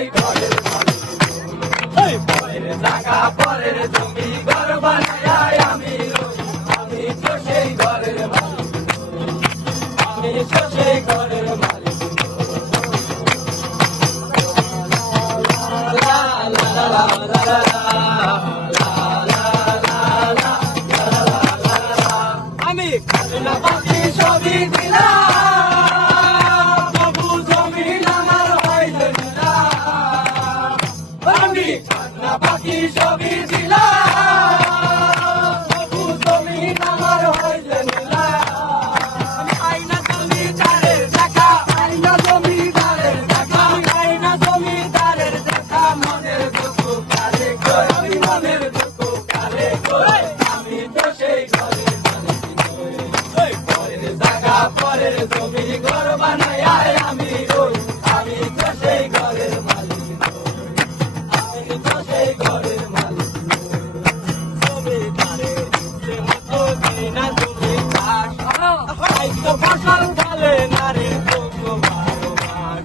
সেই ঘরের মালিক। এই পরের জায়গা পরের জমি ঘর বানায় আমি রই, আমি তো সেই ঘরের মালিক, আমি তো সেই ঘরের মালিক। আমি খাজনা বাকি সবই দিলাম, তবু জমিন আমার হইল না। আমি খাজনা বাকি সবই দিলাম, তবু জমিন আমার হইল না। আমি আইনা জমিদারের দেখা, আইনা জমিদারের দেখা, আইনা জমিদারের দেখা, মনের দুঃখ কালে কই, আমি মনের দুঃখ কালে কই, আমি তো সেই ঘরের পরের জমি ঘর বানায় আমি রই, আমি তো সেই ঘরের মালিক, আমি তো সেই ঘরের মালিক। জমিদারের ইচ্ছে মতো দিই না জমি চাষ, তো ফসল ফলে না রে কোনো 12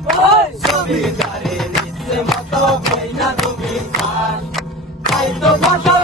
মাস। জমিদারের ইচ্ছে মতো হয় না জমি চাষ, তো ফসল